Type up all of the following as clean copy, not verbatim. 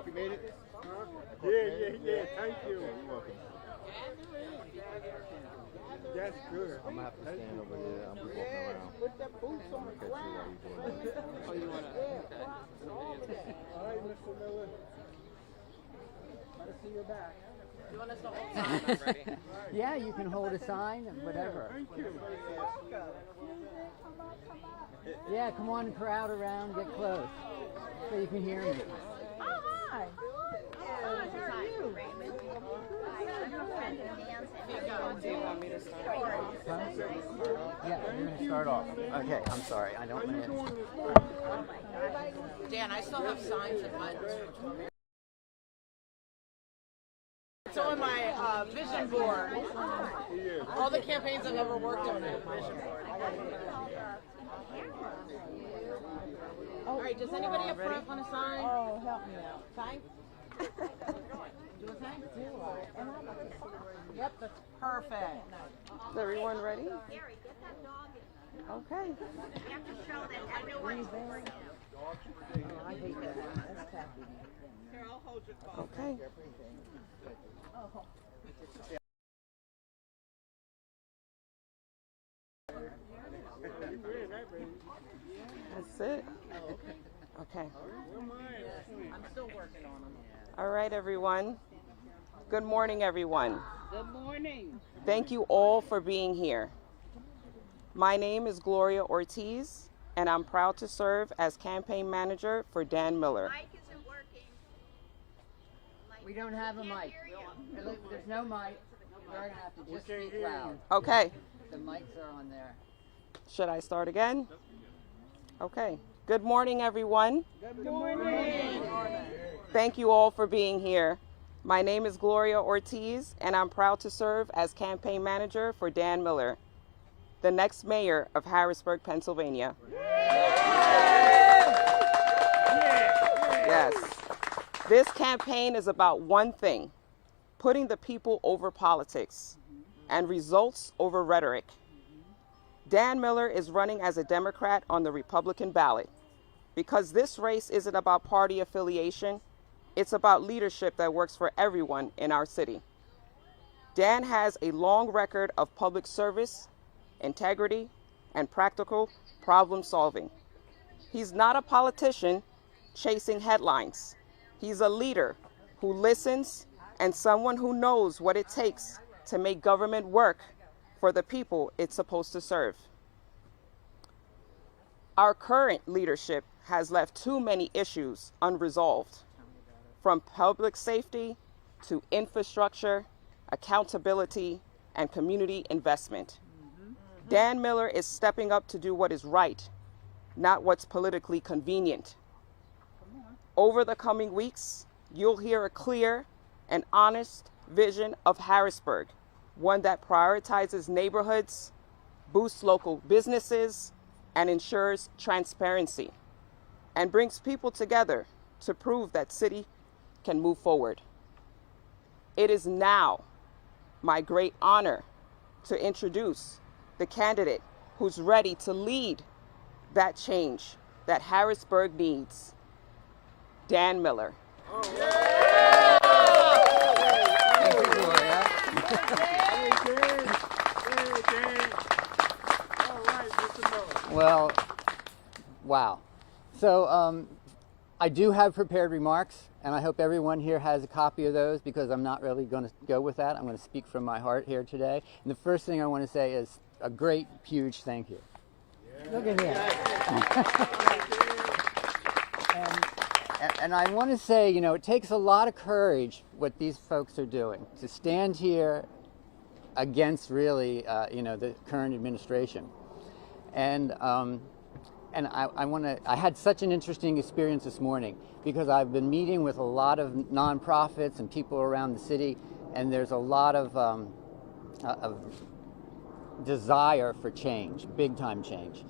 coffee made it? Huh? Yeah. Thank you. Okay, you're welcome. That's good. I'm gonna have to stand over there. I'm just walking around. Put that boots on the Catch you while ground. you're doing that. Oh, you want to? Okay. All right, Mr. Miller. Let us see your back. You want us to hold sign? I'm ready. Yeah, you can hold a sign, whatever. Thank you. Yeah, come on, crowd around, get close, so you can hear me. Oh, hi. How are you? Do you want me to start? Huh? Yeah, you're gonna start off. Okay, I'm sorry, I don't know. Dan, I still have signs and buttons. It's on my vision board. All the campaigns I've ever worked on, I have vision board. All right, does anybody up front want to sign? Oh, help me out. Sign? Do a sign? Yep, that's perfect. Is everyone ready? Okay. Oh, I hate that. That's tacky. Okay. That's it. Okay. I'm still working on them. All right, everyone. Good morning, everyone. Good morning. Thank you all for being here. My name is Gloria Ortiz, and I'm proud to serve as campaign manager for Dan Miller. Mic isn't working. We don't have a mic. There's no mic. We're gonna have to just speak loud. Okay. The mics are on there. Should I start again? Okay. Good morning, everyone. Good morning. Thank you all for being here. My name is Gloria Ortiz, and I'm proud to serve as campaign manager for Dan Miller, the next mayor of Harrisburg, Pennsylvania. Yes. This campaign is about one thing: putting the people over politics and results over rhetoric. Dan Miller is running as a Democrat on the Republican ballot because this race isn't about party affiliation. It's about leadership that works for everyone in our city. Dan has a long record of public service, integrity, and practical problem solving. He's not a politician chasing headlines. He's a leader who listens and someone who knows what it takes to make government work for the people it's supposed to serve. Our current leadership has left too many issues unresolved, from public safety to infrastructure, accountability, and community investment. Dan Miller is stepping up to do what is right, not what's politically convenient. Over the coming weeks, you'll hear a clear and honest vision of Harrisburg, one that prioritizes neighborhoods, boosts local businesses, and ensures transparency, and brings people together to prove that city can move forward. It is now my great honor to introduce the candidate who's ready to lead that change that Harrisburg needs, Dan Miller. Thank you, Gloria. Well, wow. So I do have prepared remarks, and I hope everyone here has a copy of those because I'm not really going to go with that. I'm going to speak from my heart here today. And the first thing I want to say is a great, huge thank you. Yeah. Look at him. And I want to say, you know, it takes a lot of courage what these folks are doing to stand here against really, you know, the current administration. And I had such an interesting experience this morning because I've been meeting with a lot of nonprofits and people around the city, and there's a lot of desire for change, big time change.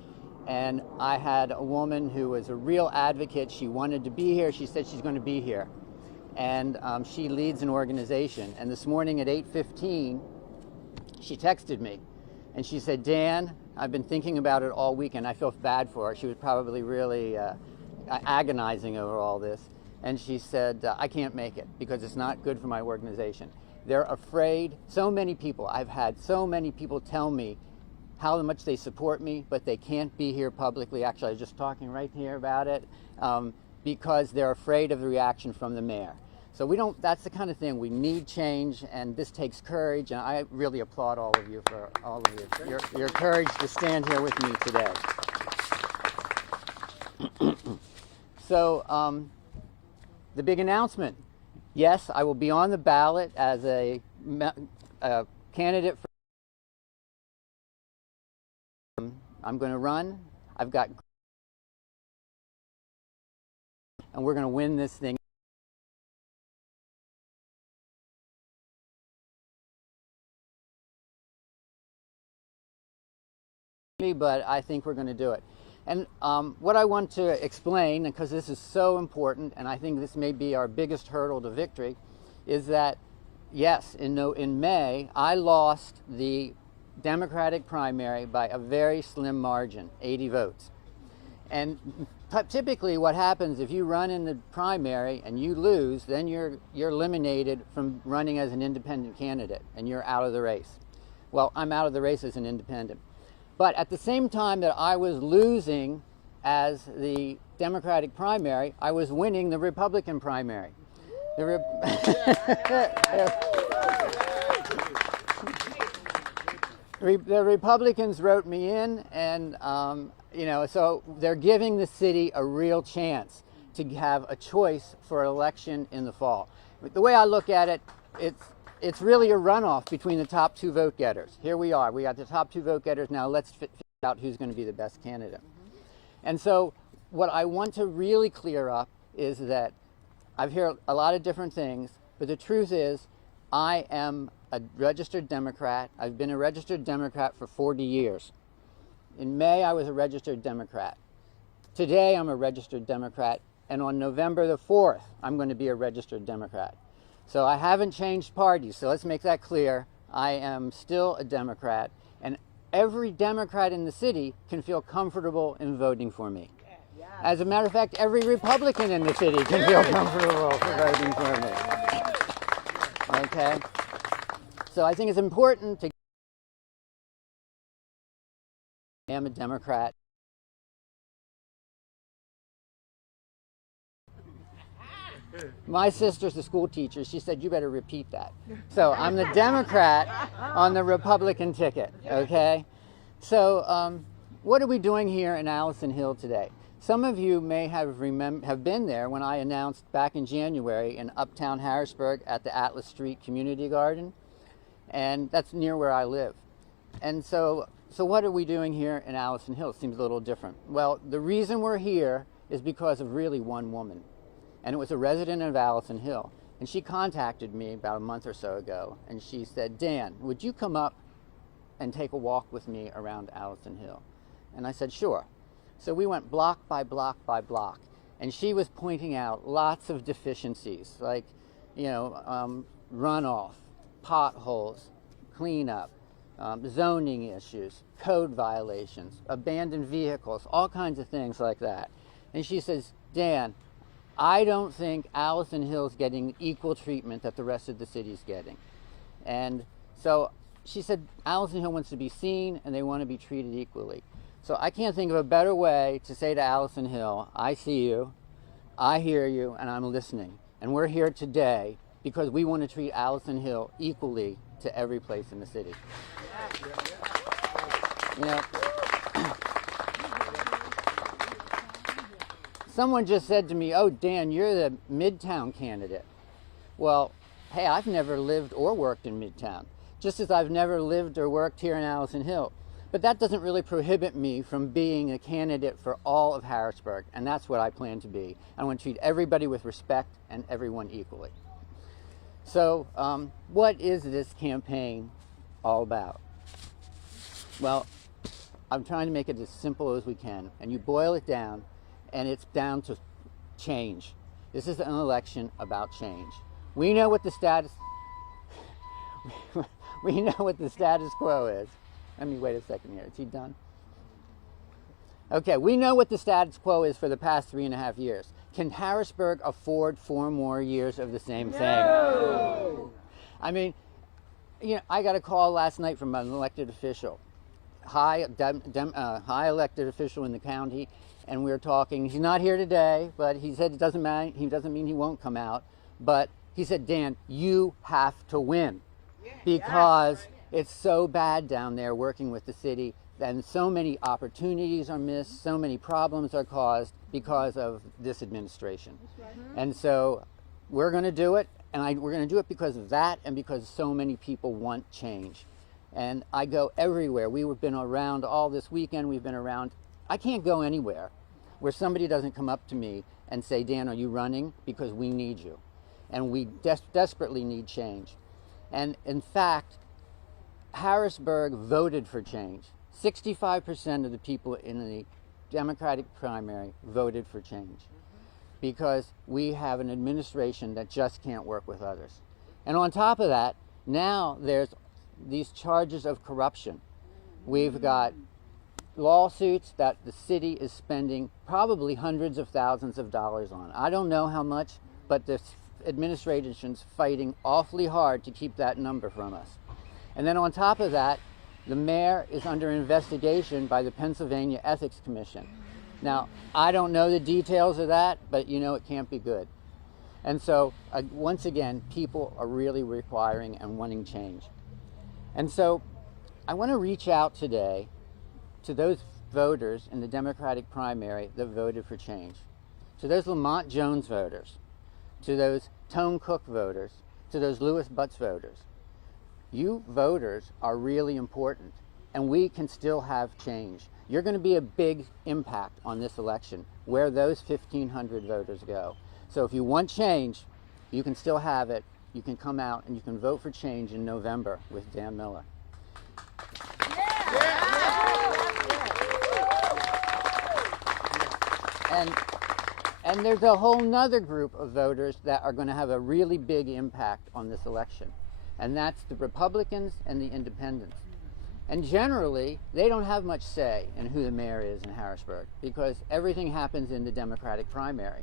And I had a woman who was a real advocate. She wanted to be here. She said she's going to be here. And she leads an organization. And this morning at 8:15, she texted me. And she said, Dan, I've been thinking about it all weekend. I feel bad for her. She was probably really agonizing over all this. and she said, I can't make it because it's not good for my organization. They're afraid. So many people, I've had so many people tell me how much they support me, but they can't be here publicly. Actually, I was just talking right here about it, because they're afraid of the reaction from the mayor. So we don't, that's the kind of thing, we need change, and this takes courage, and I really applaud all of you for all of your courage to stand here with me today. So, the big announcement. Yes, I will be on the ballot as a candidate for, I'm going to run. I've got, and we're going to win this thing. But I think we're going to do it. And what I want to explain, because this is so important, and I think this may be our biggest hurdle to victory, is that, yes, in May, I lost the Democratic primary by a very slim margin, 80 votes. And typically what happens if you run in the primary and you lose, then you're eliminated from running as an independent candidate, and you're out of the race. Well, I'm out of the race as an independent. But at the same time that I was losing as the Democratic primary, I was winning the Republican primary. The Republicans wrote me in, and you know, so they're giving the city a real chance to have a choice for an election in the fall. But the way I look at it, it's really a runoff between the top two vote getters. Here we are. We got the top two vote getters. Now let's figure out who's going to be the best candidate. And so what I want to really clear up is that I've heard a lot of different things, but the truth is I am a registered Democrat. I've been a registered Democrat for 40 years. In May, I was a registered Democrat. Today, I'm a registered Democrat. And on November the 4th, I'm going to be a registered Democrat. So I haven't changed parties, so let's make that clear. I am still a Democrat, and every Democrat in the city can feel comfortable in voting for me. As a matter of fact, every Republican in the city can feel comfortable for voting for me. Okay? So I think it's important to... I am a Democrat. My sister's a school teacher. She said, you better repeat that. So I'm the Democrat on the Republican ticket, okay? So what are we doing here in Allison Hill today? Some of you may have been there when I announced back in January in Uptown Harrisburg at the Atlas Street Community Garden, and that's near where I live. And so what are we doing here in Allison Hill? It seems a little different. Well, the reason we're here is because of really one woman. And it was a resident of Allison Hill. And she contacted me about a month or so ago, and she said, Dan, would you come up and take a walk with me around Allison Hill? And I said, sure. So we went block by block by block, and she was pointing out lots of deficiencies, like, you know, runoff, potholes, cleanup, zoning issues, code violations, abandoned vehicles, all kinds of things like that. And she says, Dan, I don't think Allison Hill's getting equal treatment that the rest of the city's getting. And so she said Allison Hill wants to be seen and they want to be treated equally. So I can't think of a better way to say to Allison Hill, I see you, I hear you, and I'm listening. And we're here today because we want to treat Allison Hill equally to every place in the city. You know, someone just said to me, oh, Dan, you're the Midtown candidate. Well, hey, I've never lived or worked in Midtown, just as I've never lived or worked here in Allison Hill. But that doesn't really prohibit me from being a candidate for all of Harrisburg, and that's what I plan to be. I want to treat everybody with respect and everyone equally. So what is this campaign all about? Well, I'm trying to make it as simple as we can, and you boil it down, and it's down to change. This is an election about change. We know what the status we know what the status quo is. Let me wait a second here. Is he done? Okay, we know what the status quo is for the past 3.5 years. Can Harrisburg afford 4 more years of the same thing? I mean, you know, I got a call last night from an elected official, high elected official in the county, and we were talking. He's not here today, but he said it doesn't matter. He doesn't mean he won't come out, but he said, Dan, you have to win because it's so bad down there working with the city, and so many opportunities are missed, so many problems are caused because of this administration. And so we're going to do it, and we're going to do it because of that and because so many people want change. And I go everywhere. We've been around all this weekend. We've been around. I can't go anywhere where somebody doesn't come up to me and say, Dan, are you running? Because we need you. And we desperately need change. And in fact, Harrisburg voted for change. 65% of the people in the Democratic primary voted for change because we have an administration that just can't work with others. And on top of that, now there's these charges of corruption. We've got lawsuits that the city is spending probably hundreds of thousands of dollars on. I don't know how much, but this administration's fighting awfully hard to keep that number from us. And then on top of that, the mayor is under investigation by the Pennsylvania Ethics Commission. Now, I don't know the details of that, but you know it can't be good. And so, once again, people are really requiring and wanting change. And so, I want to reach out today to those voters in the Democratic primary that voted for change, to those Lamont Jones voters, to those Tone Cook voters, to those Lewis Butts voters. You voters are really important, and we can still have change. You're going to be a big impact on this election, where those 1,500 voters go. So if you want change, you can still have it. You can come out and you can vote for change in November with Dan Miller. And there's a whole nother group of voters that are going to have a really big impact on this election. And that's the Republicans and the independents. And generally, they don't have much say in who the mayor is in Harrisburg because everything happens in the Democratic primary.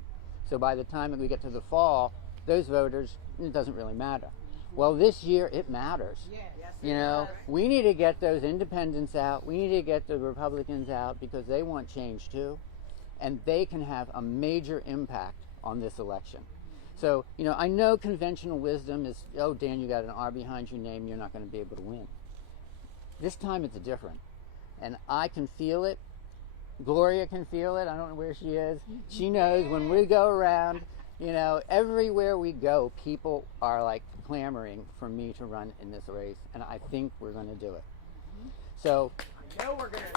So by the time we get to the fall, those voters, it doesn't really matter. Well, this year it matters. You know, we need to get those independents out. We need to get the Republicans out because they want change too. And they can have a major impact on this election. So, you know, I know conventional wisdom is, oh, Dan, you got an R behind your name, you're not going to be able to win. This time it's different. And I can feel it. Gloria can feel it. I don't know where she is. She knows when we go around, you know, everywhere we go, people are like clamoring for me to run in this race. And I think we're going to do it. So, I know we're going to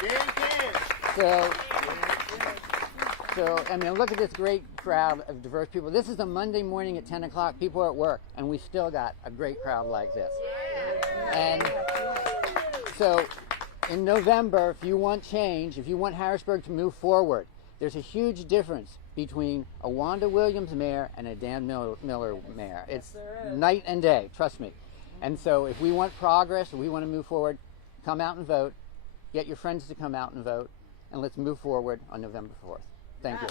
do it. So, I mean, look at this great crowd of diverse people. This is a Monday morning at 10 o'clock. People are at work, and we still got a great crowd like this. And so, in November, if you want change, if you want Harrisburg to move forward, there's a huge difference between a Wanda Williams mayor and a Dan Miller mayor. It's night and day, trust me. And so, if we want progress, if we want to move forward, come out and vote. Get your friends to come out and vote, and let's move forward on November 4th. Thank you.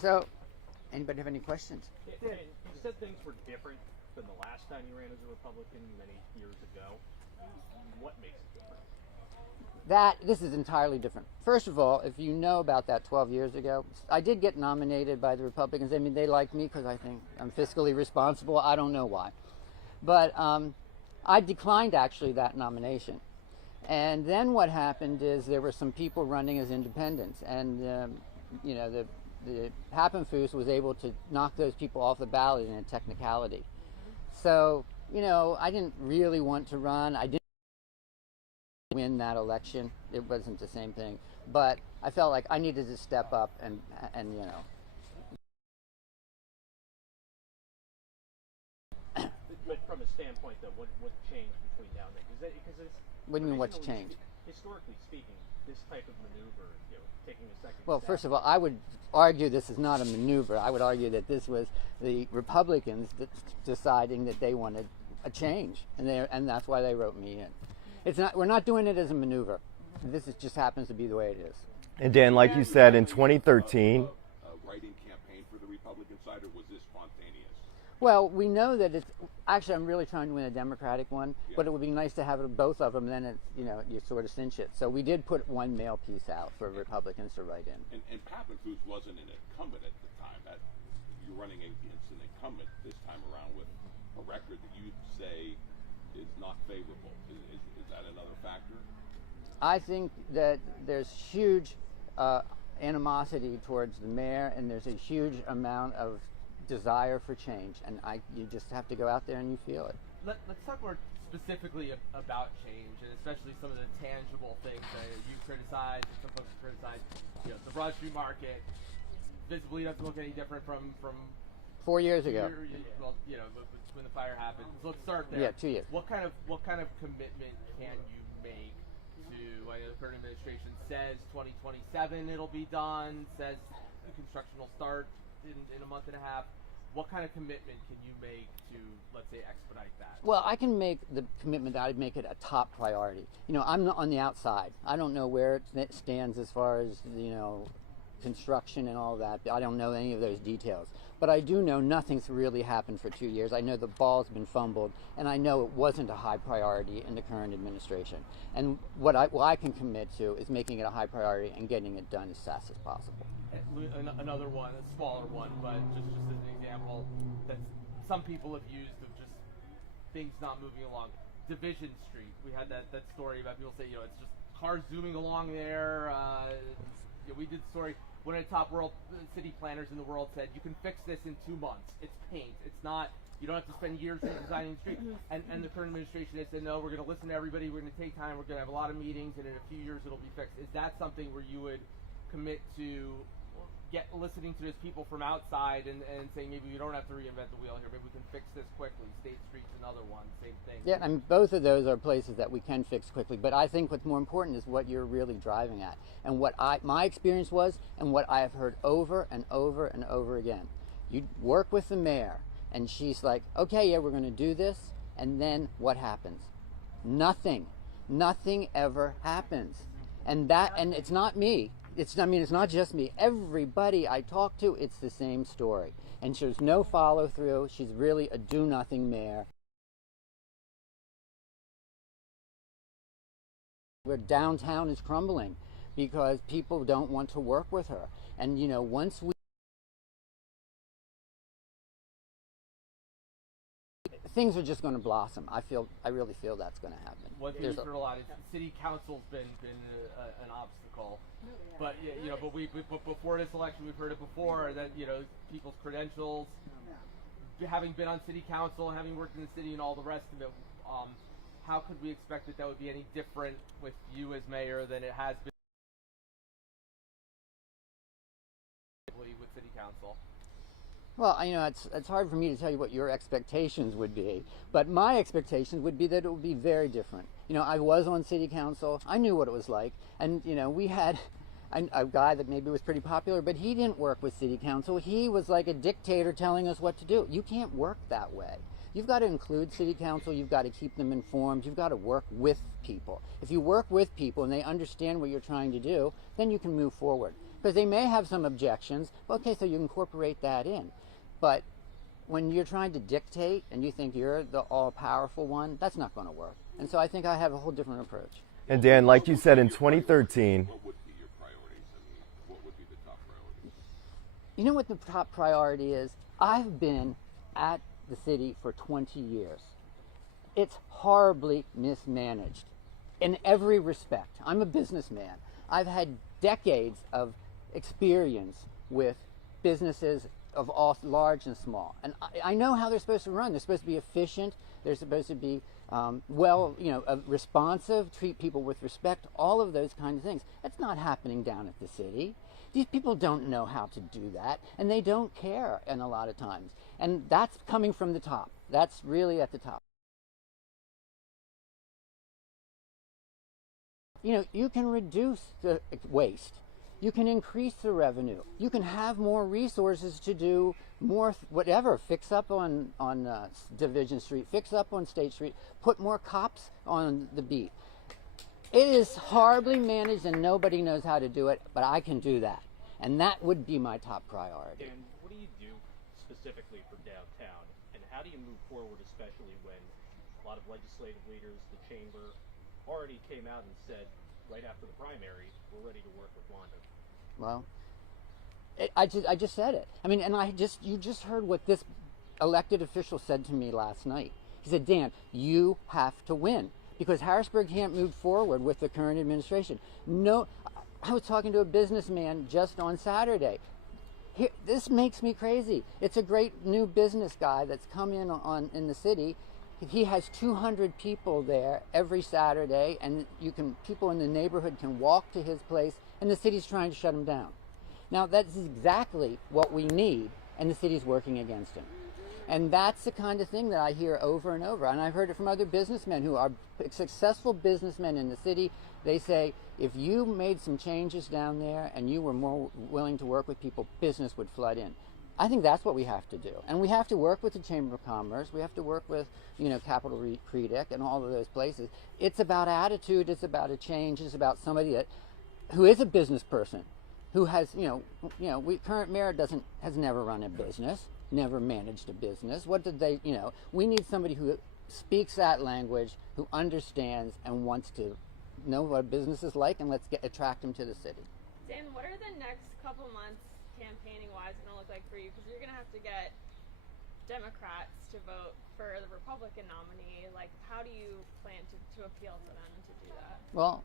So, anybody have any questions? You said things were different than the last time you ran as a Republican many years ago. What makes it different? This is entirely different. First of all, if you know about that 12 years ago, I did get nominated by the Republicans. I mean, they like me because I think I'm fiscally responsible. I don't know why. But I declined, actually, that nomination. And then what happened is there were some people running as independents. And, you know, the Happenfoos was able to knock those people off the ballot in a technicality. So, you know, I didn't really want to run. I didn't win that election. It wasn't the same thing. But I felt like I needed to step up and you know. But from a standpoint, though, what changed between now and then? Because it's, What do you mean, what's changed? Historically speaking, this type of maneuver, taking a second Well, step? first of all, I would argue this is not a maneuver. I would argue that this was the Republicans deciding that they wanted a change, and that's why they wrote me in. It's not. We're not doing it as a maneuver. Just happens to be the way it is. And Dan, like you said, in 2013, writing campaign for the Republican side, or was this spontaneous? Well, we know that it's actually. I'm really trying to win a Democratic one, but it would be nice to have both of them. Then you sort of cinch it. So we did put one mail piece out for Republicans to write in. And Papenfuss wasn't an incumbent at the time. That you're running against an incumbent this time around with a record that you say is not favorable. Is that another factor? I think that there's huge animosity towards the mayor, and there's a huge amount of desire for change, and you just have to go out there and you feel it. Let's talk more specifically about change, and especially some of the tangible things that you criticize and some folks criticize. The Broad Street Market visibly doesn't look any different from 4 years ago. Well, when the fire happened. So let's start there. Yeah, 2 years. What kind of commitment can you make to? I know the current administration says 2027 it'll be done. Says the construction will start in a month and a half. What kind of commitment can you make to, let's say, expedite that? Well, I can make the commitment that I'd make it a top priority. I'm not on the outside. I don't know where it stands as far as, construction and all that. I don't know any of those details. But I do know nothing's really happened for 2 years. I know the ball's been fumbled, and I know it wasn't a high priority in the current administration. And what I can commit to is making it a high priority and getting it done as fast as possible. Another one, a smaller one, but just as an example that some people have used of just things not moving along. Division Street, we had that story about people say, it's just cars zooming along there. We did the story. One of the top city planners in the world said, you can fix this in 2 months. It's paint. It's not, you don't have to spend years designing the street. And the current administration has said, no, we're going to listen to everybody. We're going to take time. We're going to have a lot of meetings, and in a few years it'll be fixed. Is that something where you would commit to listening to those people from outside and saying maybe we don't have to reinvent the wheel here, maybe we can fix this quickly? State Street's another one, same thing. Yeah, and both of those are places that we can fix quickly, but I think what's more important is what you're really driving at, and what my experience was, and what I have heard over and over and over again. You work with the mayor, and she's like, okay, yeah, we're going to do this, and then what happens? Nothing ever happens. And it's not me. It's not just me. Everybody I talk to, it's the same story. And there's no follow through. She's really a do nothing mayor. Where downtown is crumbling because people don't want to work with her. And once things are just going to blossom. I really feel that's going to happen. One thing we've heard a lot is city council's been an obstacle, but but before this election we've heard it before that people's credentials, having been on city council, having worked in the city, and all the rest of it. How could we expect that would be any different with you as mayor than it has been with city council? Well, it's hard for me to tell you what your expectations would be, but my expectations would be that it would be very different. I was on city council. I knew what it was like, and we had a guy that maybe was pretty popular, but he didn't work with city council. He was like a dictator telling us what to do. You can't work that way. You've got to include city council. You've got to keep them informed. You've got to work with people. If you work with people and they understand what you're trying to do, then you can move forward. Because they may have some objections. Okay, so you incorporate that in. But when you're trying to dictate and you think you're the all-powerful one, that's not going to work. And so I think I have a whole different approach. and Dan, like you said, in 2013, What would be your priorities? What would be the top priorities? You know what the top priority is? I've been at the city for 20 years. It's horribly mismanaged in every respect. I'm a businessman. I've had decades of experience with businesses of all large and small. And I know how they're supposed to run. They're supposed to be efficient. They're supposed to be responsive, treat people with respect, all of those kinds of things. That's not happening down at the city. These people don't know how to do that, and they don't care in a lot of times. And that's coming from the top. That's really at the top. you can reduce the waste. You can increase the revenue. You can have more resources to do more, whatever, fix up on Division Street, fix up on State Street, put more cops on the beat. It is horribly managed and nobody knows how to do it, but I can do that. And that would be my top priority. And what do you do specifically for downtown? And how do you move forward, especially when a lot of legislative leaders, the chamber, already came out and said, right after the primary, we're ready to work with Wanda? Well, I just said it. I mean, and you just heard what this elected official said to me last night. He said, Dan, you have to win because Harrisburg can't move forward with the current administration. No, I was talking to a businessman just on Saturday. This makes me crazy. It's a great new business guy that's come in the city. He has 200 people there every Saturday, and people in the neighborhood can walk to his place, and the city's trying to shut him down. Now, that's exactly what we need, and the city's working against him. And that's the kind of thing that I hear over and over. And I've heard it from other businessmen who are successful businessmen in the city. They say, if you made some changes down there and you were more willing to work with people, business would flood in. I think that's what we have to do. And we have to work with the Chamber of Commerce. We have to work with, Capital Creedic and all of those places. It's about attitude. It's about a change. It's about somebody who is a business person, who has, current mayor has never run a business, never managed a business. What did they, we need somebody who speaks that language, who understands and wants to know what business is like, and let's attract them to the city. Dan, what are the next couple months campaigning-wise going to look like for you? Because you're going to have to get Democrats to vote for the Republican nominee. Like, how do you plan to appeal to them to do that? Well,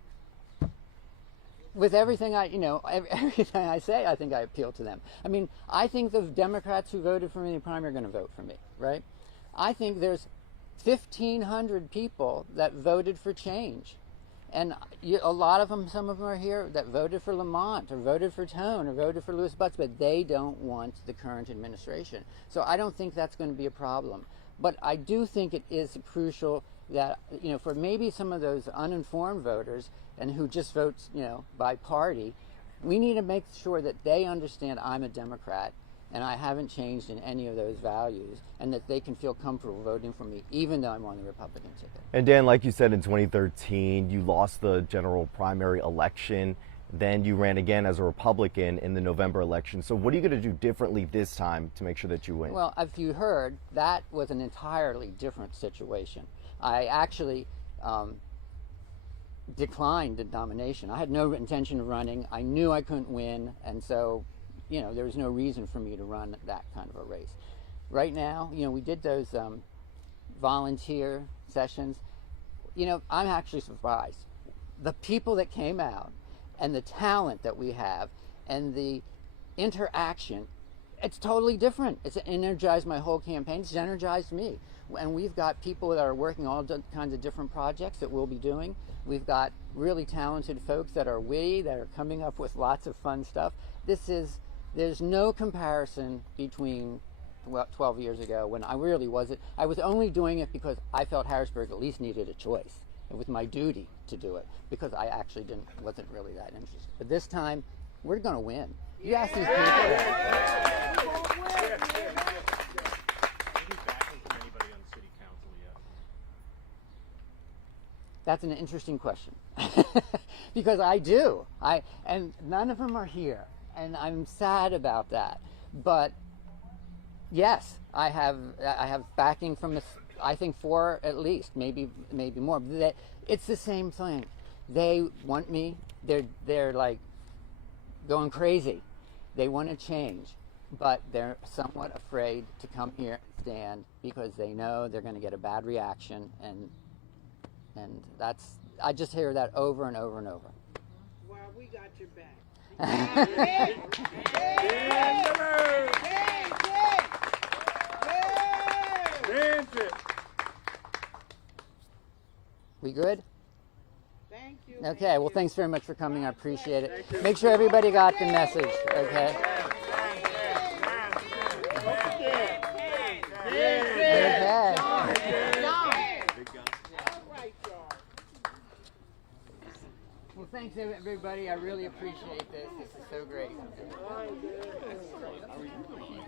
with everything everything I say, I think I appeal to them. I mean, I think the Democrats who voted for me in the primary are going to vote for me, right? I think there's 1,500 people that voted for change. And a lot of them, some of them are here that voted for Lamont or voted for Tone or voted for Louis Butts, but they don't want the current administration. So I don't think that's going to be a problem. But I do think it is crucial that, for maybe some of those uninformed voters and who just vote, by party, we need to make sure that they understand I'm a Democrat and I haven't changed in any of those values, and that they can feel comfortable voting for me, even though I'm on the Republican ticket. And Dan, like you said, in 2013, you lost the general primary election. Then you ran again as a Republican in the November election. So what are you going to do differently this time to make sure that you win? Well, if you heard, that was an entirely different situation. I actually declined the nomination. I had no intention of running. I knew I couldn't win, and so there was no reason for me to run that kind of a race. Right now, we did those volunteer sessions. I'm actually surprised. The people that came out and the talent that we have and the interaction, it's totally different. It's energized my whole campaign. It's energized me. And we've got people that are working all kinds of different projects that we'll be doing. We've got really talented folks that are witty, that are coming up with lots of fun stuff. There's no comparison between 12 years ago when I really wasn't. I was only doing it because I felt Harrisburg at least needed a choice. It was my duty to do it because I actually wasn't really that interested. But this time, we're going to win. You ask these people. Are you backing from anybody on city council yet? That's an interesting question because I do. And none of them are here. And I'm sad about that. But yes, I have backing from I think 4 at least, maybe more. It's the same thing. They want me. They're like going crazy. They want to change, but they're somewhat afraid to come here and stand because they know they're going to get a bad reaction, and I just hear that over and over and over. Well, we got your back. We good? Thank you. Okay, well, thanks very much for coming. I appreciate it. Make sure everybody got the message, okay? Okay. everybody. I really appreciate this. This is so great. All right, man.